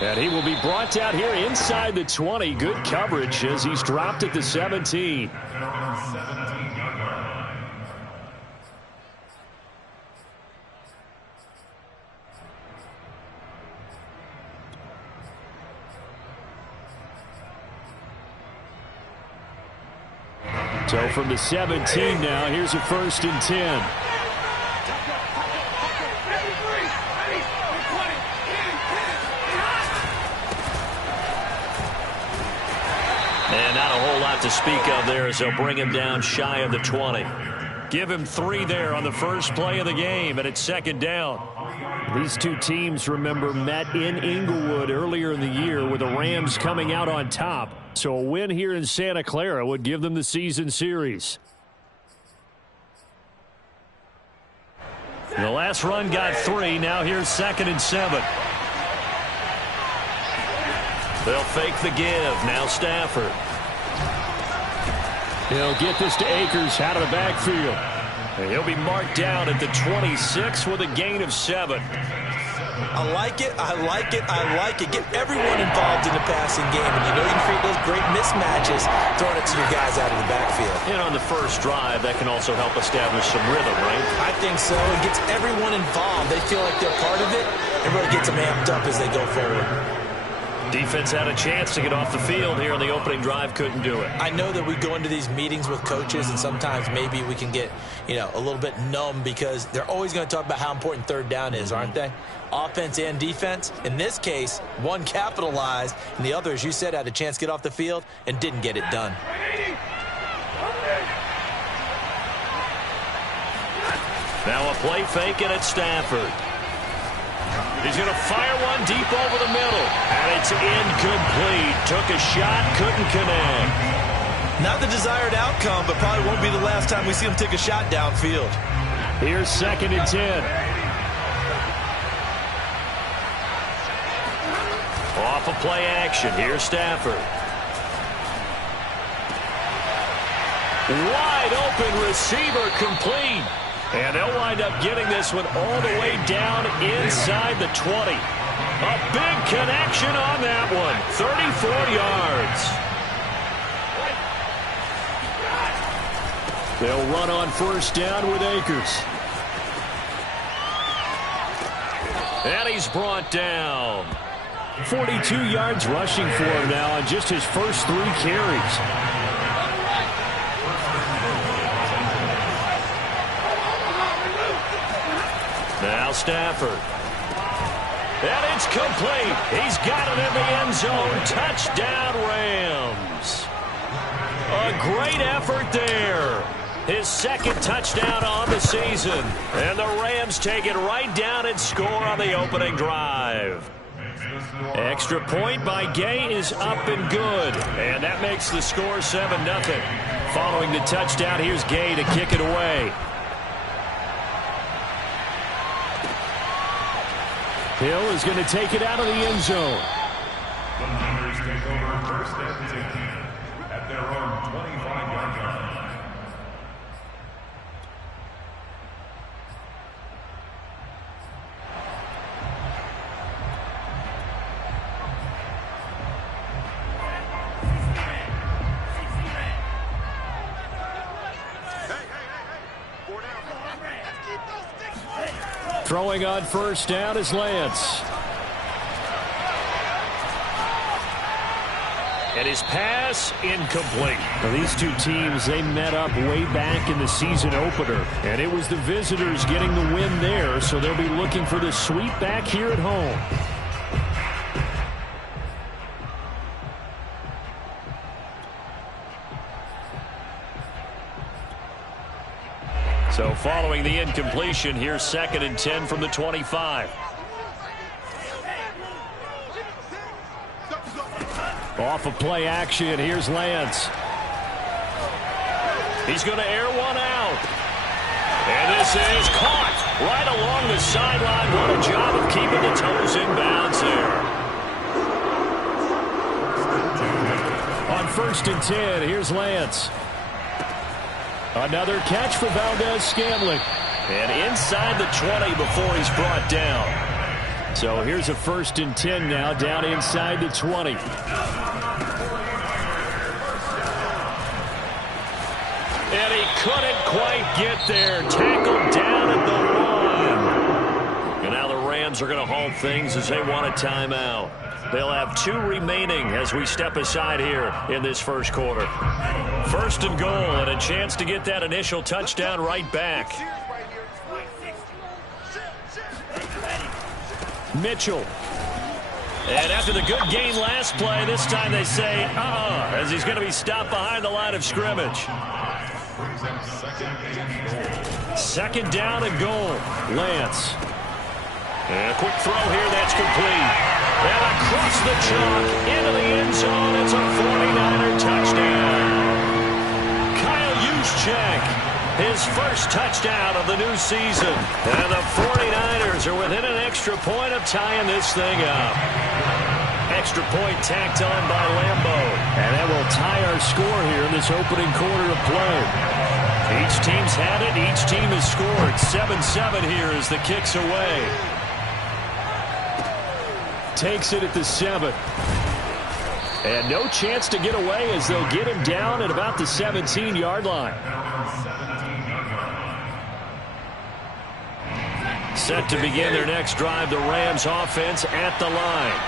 And he will be brought down here inside the 20. Good coverage as he's dropped at the 17. So from the 17 now, here's a 1st and 10. And not a whole lot to speak of there as they'll bring him down shy of the 20. Give him 3 there on the first play of the game, and it's 2nd down. These two teams, remember, met in Inglewood earlier in the year with the Rams coming out on top. So a win here in Santa Clara would give them the season series. The last run got 3. Now here's 2nd and 7. They'll fake the give. Now Stafford. He'll get this to Akers out of the backfield. And he'll be marked down at the 26 with a gain of 7. I like it. I like it. I like it. Get everyone involved in the passing game. And you know you can create those great mismatches throwing it to your guys out of the backfield. And on the first drive, that can also help establish some rhythm, right? I think so. It gets everyone involved. They feel like they're part of it. It really gets them amped up as they go forward. Defense had a chance to get off the field here on the opening drive, couldn't do it. I know that we go into these meetings with coaches, and sometimes maybe we can get, a little bit numb because they're always going to talk about how important 3rd down is, aren't they? Offense and defense. In this case, one capitalized, and the other, as you said, had a chance to get off the field and didn't get it done. Now a play fake, and it's Stafford. He's going to fire one deep over the middle. And it's incomplete. Took a shot, couldn't connect. Not the desired outcome, but probably won't be the last time we see him take a shot downfield. Here's 2nd and 10. Off a play action. Here's Stafford. Wide open receiver complete. And they'll wind up getting this one all the way down inside the 20. A big connection on that one. 34 yards. They'll run on 1st down with Akers. And he's brought down. 42 yards rushing for him now on just his first 3 carries. Now Stafford. And it's complete. He's got it in the end zone. Touchdown, Rams. A great effort there. His 2nd touchdown on the season. And the Rams take it right down and score on the opening drive. Extra point by Gay is up and good. And that makes the score 7-0. Following the touchdown, here's Gay to kick it away. Hill is going to take it out of the end zone. The Niners take over 1st and 10 at their own 25-yard line. Throwing on 1st down is Lance. And his pass incomplete. Now, these two teams, they met up way back in the season opener. And it was the visitors getting the win there, so they'll be looking for the sweep back here at home. So following the incompletion, here's 2nd and 10 from the 25. Off of play action, here's Lance. He's going to air one out. And this is caught right along the sideline. What a job of keeping the toes in bounds there. On 1st and 10, here's Lance. Another catch for Valdez-Scantling. And inside the 20 before he's brought down. So here's a 1st and 10 now, down inside the 20. And he couldn't quite get there. Tackled down at the 1. And now the Rams are going to halt things as they want a timeout. They'll have 2 remaining as we step aside here in this first quarter. 1st and goal, and a chance to get that initial touchdown right back. Mitchell. And after the good gain last play, this time they say, as he's going to be stopped behind the line of scrimmage. 2nd down and goal. Lance. And a quick throw here, that's complete. And across the chalk, into the end zone, it's a 49er touchdown. Kyle Juszczyk, his first touchdown of the new season. And the 49ers are within an extra point of tying this thing up. Extra point tacked on by Lambo. And that will tie our score here in this opening quarter of play. Each team's had it. Each team has scored. 7-7 here as the kick's away. Takes it at the 7. And no chance to get away as they'll get him down at about the 17-yard line. Set to begin their next drive, the Rams offense at the line.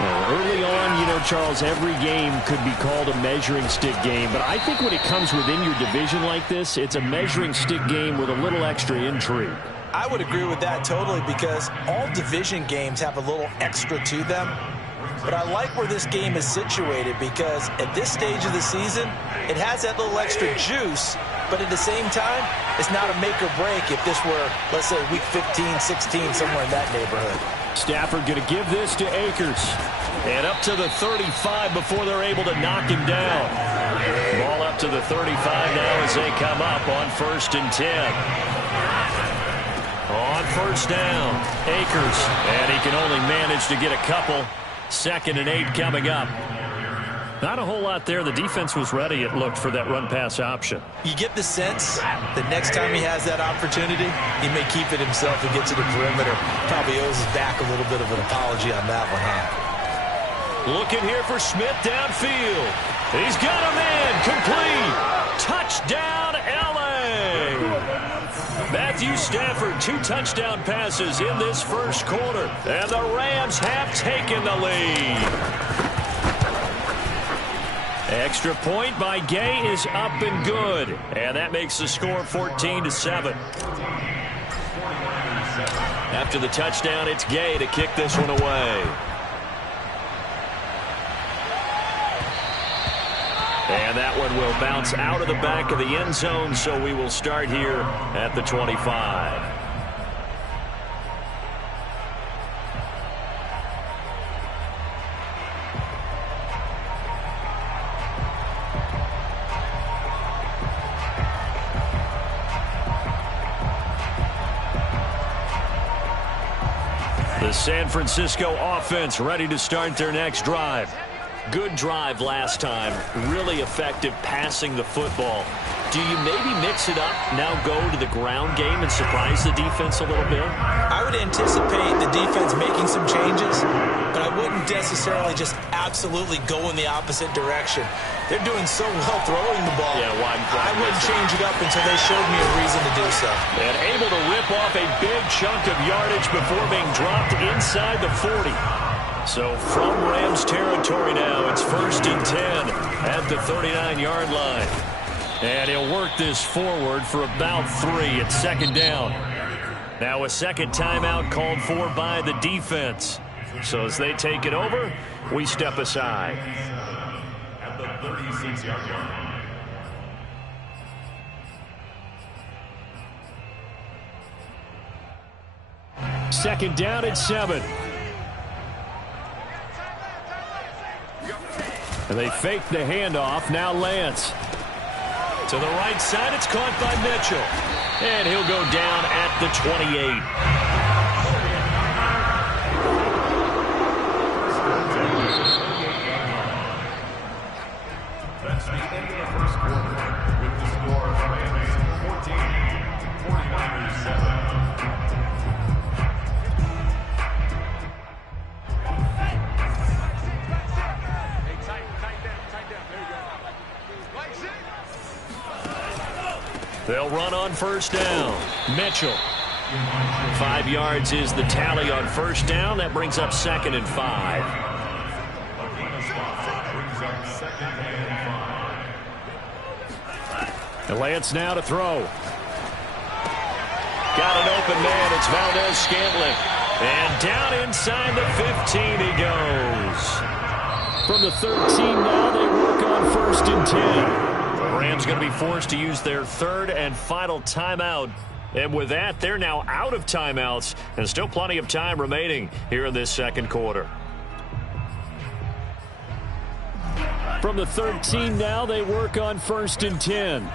Well, early on, you know, Charles, every game could be called a measuring stick game. But I think when it comes within your division like this, it's a measuring stick game with a little extra intrigue. I would agree with that totally because all division games have a little extra to them. But I like where this game is situated because at this stage of the season, it has that little extra juice. But at the same time, it's not a make or break if this were, let's say, week 15, 16, somewhere in that neighborhood. Stafford going to give this to Akers. And up to the 35 before they're able to knock him down. Ball up to the 35 now as they come up on 1st and 10. On 1st down, Akers. And he can only manage to get a couple. 2nd and 8 coming up. Not a whole lot there. The defense was ready, it looked, for that run-pass option. You get the sense that next time he has that opportunity, he may keep it himself and get to the perimeter. Probably owes his back a little bit of an apology on that one, huh? Looking here for Smith downfield. He's got a man. Complete. Touchdown, L.A. Matthew Stafford, 2 touchdown passes in this first quarter. And the Rams have taken the lead. Extra point by Gay is up and good. And that makes the score 14-7. After the touchdown, it's Gay to kick this one away. And that one will bounce out of the back of the end zone, so we will start here at the 25. The San Francisco offense ready to start their next drive. Good drive last time. Really effective passing the football. Do you maybe mix it up, now go to the ground game and surprise the defense a little bit? I would anticipate the defense making some changes, but I wouldn't necessarily just absolutely go in the opposite direction. They're doing so well throwing the ball. Yeah, I wouldn't change it up until they showed me a reason to do so. And able to rip off a big chunk of yardage before being dropped inside the 40. So from Rams territory now, it's 1st and 10 at the 39-yard line. And he'll work this forward for about 3 at 2nd down. Now a second timeout called for by the defense. So as they take it over, we step aside. At the 36-yard line. Second down at 7. And they fake the handoff. Now Lance. To the right side, it's caught by Mitchell. And he'll go down at the 28. That's the end of the first quarter with the score of Rams 14, 49ers 7. They'll run on first down. Mitchell. 5 yards is the tally on first down. That brings up 2nd and 5. And Lance now to throw. Got an open man. It's Valdez-Scantling. And down inside the 15 he goes. From the 13 now, they work on 1st and 10. The Rams going to be forced to use their 3rd and final timeout. And with that, they're now out of timeouts and still plenty of time remaining here in this 2nd quarter. From the 13 now, they work on 1st and 10.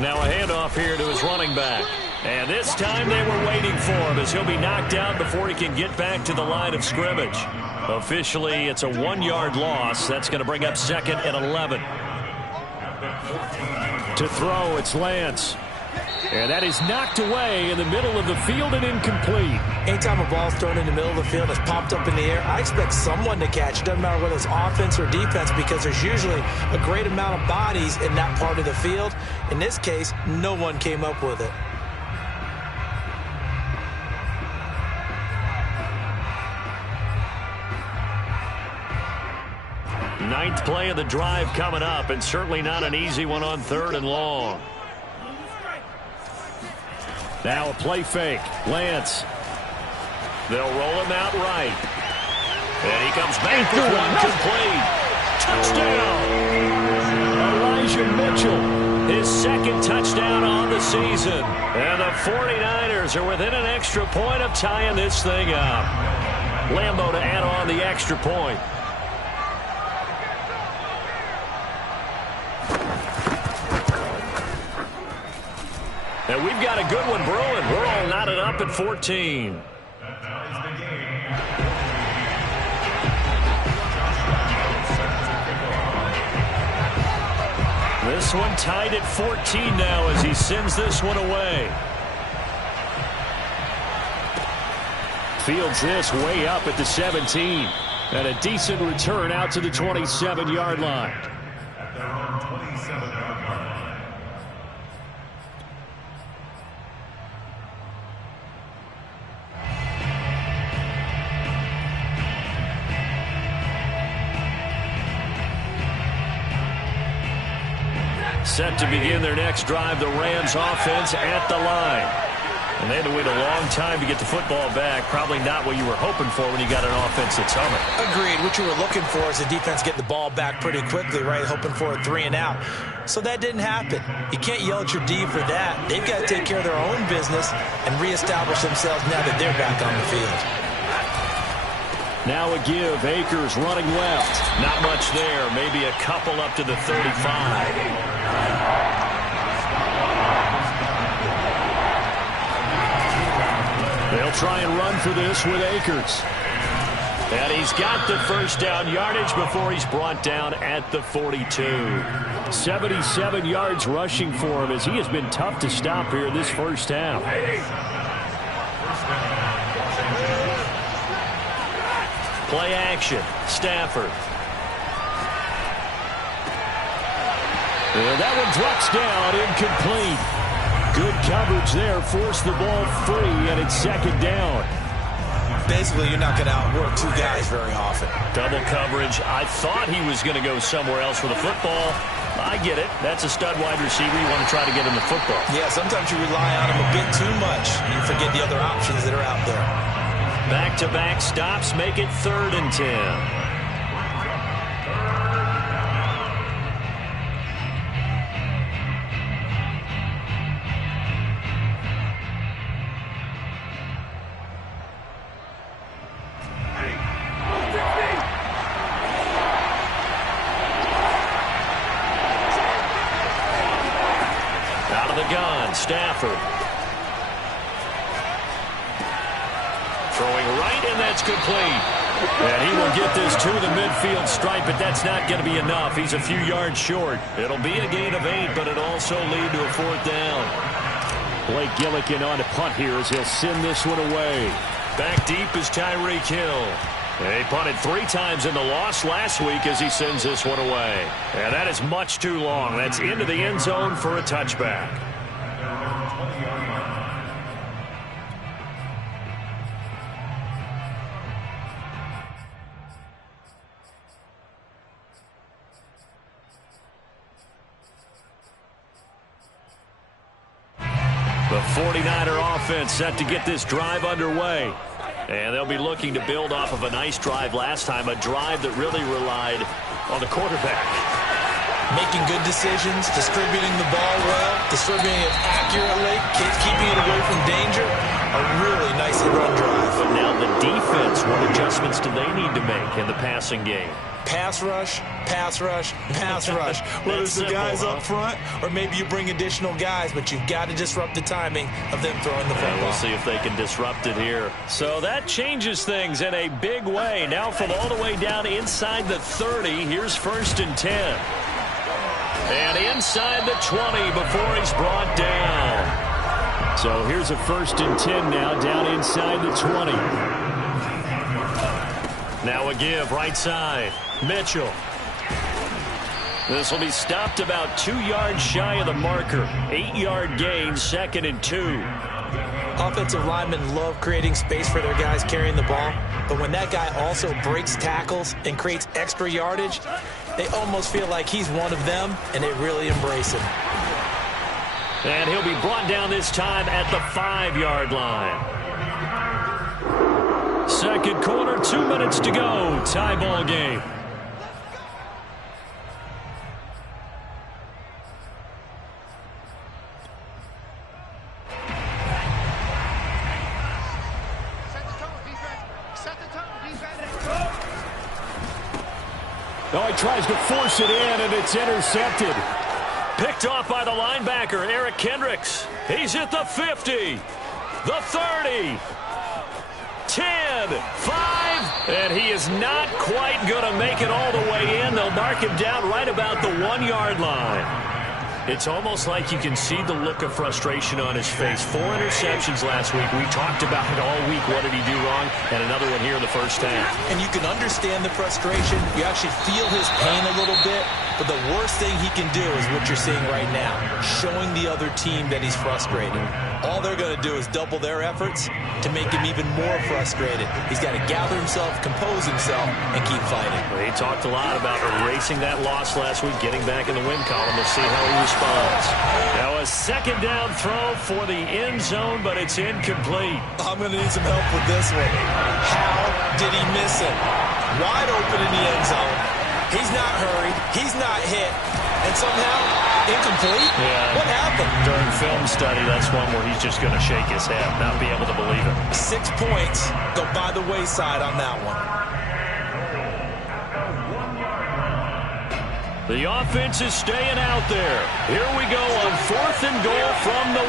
Now a handoff here to his running back. And this time they were waiting for him as he'll be knocked down before he can get back to the line of scrimmage. Officially, it's a 1-yard loss. That's going to bring up 2nd and 11. To throw, it's Lance. And that is knocked away in the middle of the field and incomplete. Anytime a ball's thrown in the middle of the field, it's popped up in the air, I expect someone to catch it. Doesn't matter whether it's offense or defense, because there's usually a great amount of bodies in that part of the field. In this case, no one came up with it. Ninth play of the drive coming up, and certainly not an easy one on 3rd and long. Now a play fake. Lance. They'll roll him out right. And he comes back with one complete. Touchdown! Elijah Mitchell. His 2nd touchdown on the season. And the 49ers are within an extra point of tying this thing up. Lambo to add on the extra point. And we've got a good one brewing. We're all knotted up at 14. This one tied at 14 now as he sends this one away. Fields this way up at the 17. And a decent return out to the 27-yard line. At their own 27-yard line. Set to begin their next drive, the Rams offense at the line. And they had to wait a long time to get the football back. Probably not what you were hoping for when you got an offense that's humming. Agreed. What you were looking for is the defense getting the ball back pretty quickly, right? Hoping for a 3 and out. So that didn't happen. You can't yell at your D for that. They've got to take care of their own business and reestablish themselves now that they're back on the field. Now a give. Akers running left. Not much there. Maybe a couple up to the 35. They'll try and run for this with Akers. And he's got the first down yardage before he's brought down at the 42. 77 yards rushing for him as he has been tough to stop here this first half. Play action. Stafford. And that one drops down, incomplete. Good coverage there, forced the ball free, and it's 2nd down. Basically, you're not going to outwork 2 guys very often. Double coverage. I thought he was going to go somewhere else for the football. I get it. That's a stud wide receiver. You want to try to get him the football. Yeah, sometimes you rely on him a bit too much. You forget the other options that are out there. Back-to-back stops make it 3rd and 10. Stafford. Throwing right, and that's complete. And he will get this to the midfield stripe, but that's not going to be enough. He's a few yards short. It'll be a gain of 8, but it'll also lead to a 4th down. Blake Gillikin on to punt here as he'll send this one away. Back deep is Tyreek Hill. He punted 3 times in the loss last week as he sends this one away. And that is much too long. That's into the end zone for a touchback. The 49er offense set to get this drive underway. And they'll be looking to build off of a nice drive last time, a drive that really relied on the quarterback. Making good decisions, distributing the ball well, distributing it accurately, keeping it away from danger. A really nicely run drive. But now the defense, what adjustments do they need to make in the passing game? Pass rush, pass rush, pass rush. Whether it's the guys up front or maybe you bring additional guys, but you've got to disrupt the timing of them throwing the football. And we'll see if they can disrupt it here. So that changes things in a big way. Now from all the way down inside the 30, here's 1st and 10. And inside the 20 before he's brought down. So here's a 1st and 10 now down inside the 20. Now a give right side. Mitchell. This will be stopped about 2 yards shy of the marker. 8-yard gain, 2nd and 2. Offensive linemen love creating space for their guys carrying the ball, but when that guy also breaks tackles and creates extra yardage, they almost feel like he's one of them, and they really embrace him. And he'll be brought down this time at the 5-yard line. Second quarter, 2 minutes to go. Tie ball game. Oh, he tries to force it in, and it's intercepted. Picked off by the linebacker, Eric Kendricks. He's at the 50, the 30, 10, 5, and he is not quite going to make it all the way in. They'll mark him down right about the 1-yard line. It's almost like you can see the look of frustration on his face. 4 interceptions last week. We talked about it all week. What did he do wrong? And another one here in the first half. And you can understand the frustration. You actually feel his pain a little bit. But the worst thing he can do is what you're seeing right now, showing the other team that he's frustrated. All they're going to do is double their efforts to make him even more frustrated. He's got to gather himself, compose himself, and keep fighting. He talked a lot about erasing that loss last week, getting back in the win column. We'll see how he responds. Now a 2nd down throw for the end zone, but it's incomplete. I'm going to need some help with this one. How did he miss it? Wide open in the end zone. He's not hurried. He's not hit. And somehow, incomplete? Yeah. What happened? During film study, that's one where he's just going to shake his head, not be able to believe it. 6 points go by the wayside on that one. The offense is staying out there. Here we go on 4th and goal from the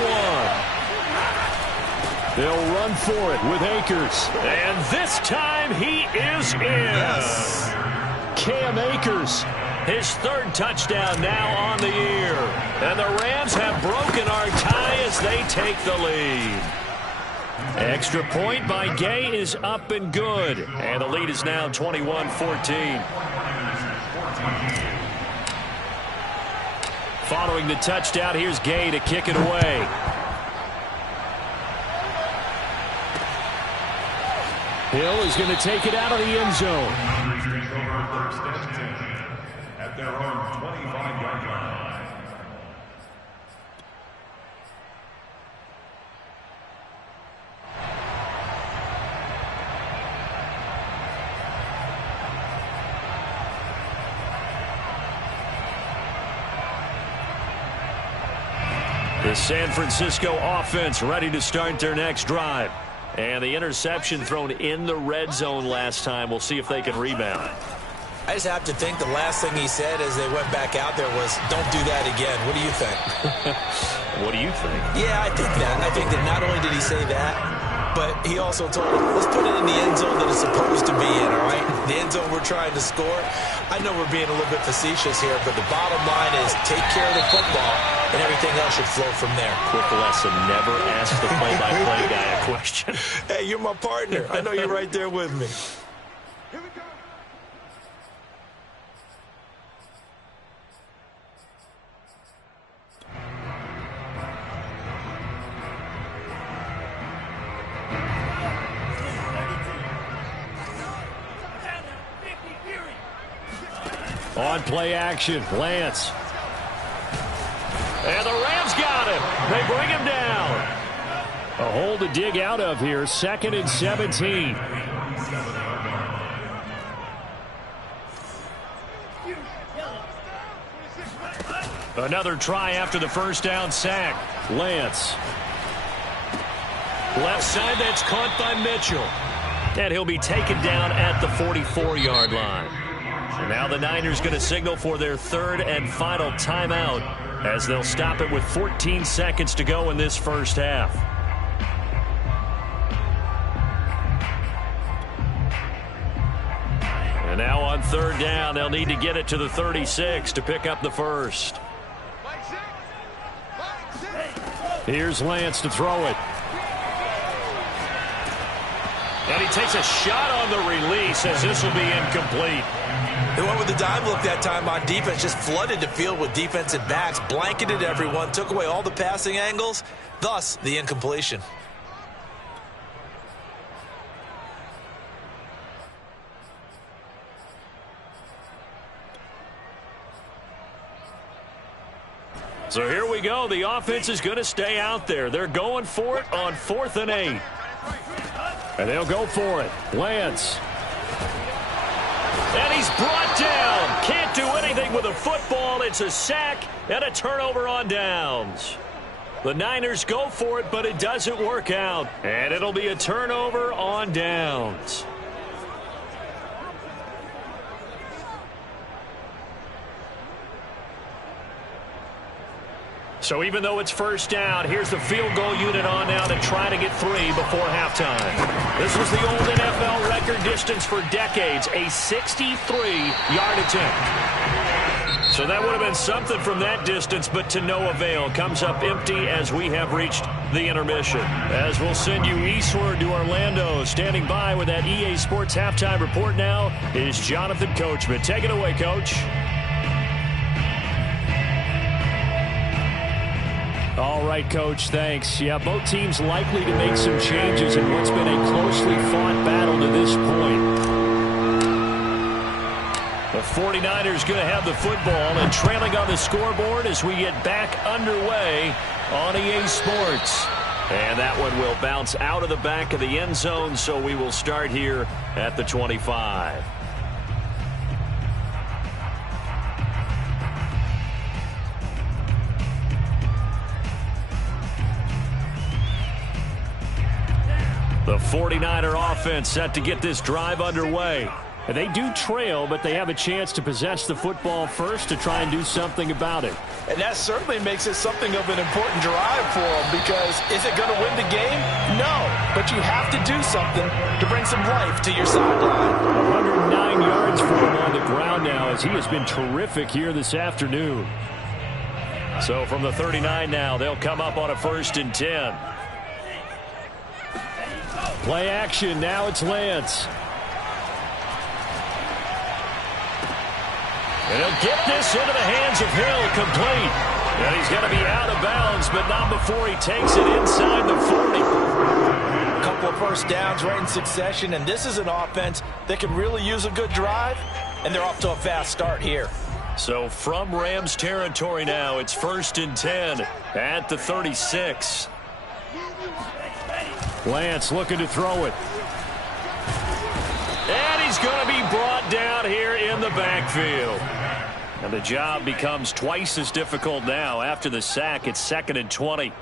1. They'll run for it with Akers. And this time he is in. Yes. Cam Akers. His 3rd touchdown now on the year. And the Rams have broken our tie as they take the lead. Extra point by Gay is up and good. And the lead is now 21-14. Following the touchdown, here's Gay to kick it away. Hill is going to take it out of the end zone. At their own 25-yard line. The San Francisco offense ready to start their next drive. And the interception thrown in the red zone last time. We'll see if they can rebound. I just have to think the last thing he said as they went back out there was, don't do that again. What do you think? What do you think? Yeah, I think that. I think that not only did he say that, but he also told him, let's put it in the end zone that it's supposed to be in, all right? The end zone we're trying to score. I know we're being a little bit facetious here, but the bottom line is take care of the football, and everything else should flow from there. Quick lesson, never ask the play-by-play guy a question. Hey, you're my partner. I know you're right there with me. Here we go. On play action, Lance. And the Rams got him. They bring him down. A hole to dig out of here, 2nd and 17. Another try after the first down sack. Lance. Left side, that's caught by Mitchell. And he'll be taken down at the 44-yard line. Now the Niners going to signal for their 3rd and final timeout as they'll stop it with 14 seconds to go in this first half. And now on 3rd down, they'll need to get it to the 36 to pick up the first. Here's Lance to throw it. And he takes a shot on the release as this will be incomplete. They went with the dime look that time on defense, just flooded the field with defensive backs, blanketed everyone, took away all the passing angles, thus the incompletion. So here we go. The offense is going to stay out there. They're going for it on 4th and 8. And they'll go for it. Lance. And he's brought down. Can't do anything with a football. It's a sack and a turnover on downs. The Niners go for it, but it doesn't work out. And it'll be a turnover on downs. So even though it's first down, here's the field goal unit on now to try to get 3 before halftime. This was the old NFL record distance for decades, a 63-yard attempt. So that would have been something from that distance, but to no avail. Comes up empty as we have reached the intermission. As we'll send you eastward to Orlando. Standing by with that EA Sports halftime report now is Jonathan Coachman. Take it away, Coach. All right, Coach, thanks. Yeah, both teams likely to make some changes in what's been a closely fought battle to this point. The 49ers going to have the football and trailing on the scoreboard as we get back underway on EA Sports. And that one will bounce out of the back of the end zone, so we will start here at the 25. The 49er offense set to get this drive underway. And they do trail, but they have a chance to possess the football first to try and do something about it. And that certainly makes it something of an important drive for them, because is it going to win the game? No, but you have to do something to bring some life to your sideline. 109 yards for him on the ground now, as he has been terrific here this afternoon. So from the 39 now, they'll come up on a 1st and 10. Play action. Now it's Lance. And he'll get this into the hands of Hill, complete. And he's going to be out of bounds, but not before he takes it inside the 40. A couple of first downs right in succession, and this is an offense that can really use a good drive, and they're off to a fast start here. So from Rams territory now, it's 1st and 10 at the 36. Lance looking to throw it. And he's going to be brought down here in the backfield. And the job becomes twice as difficult now. After the sack, it's 2nd and 20.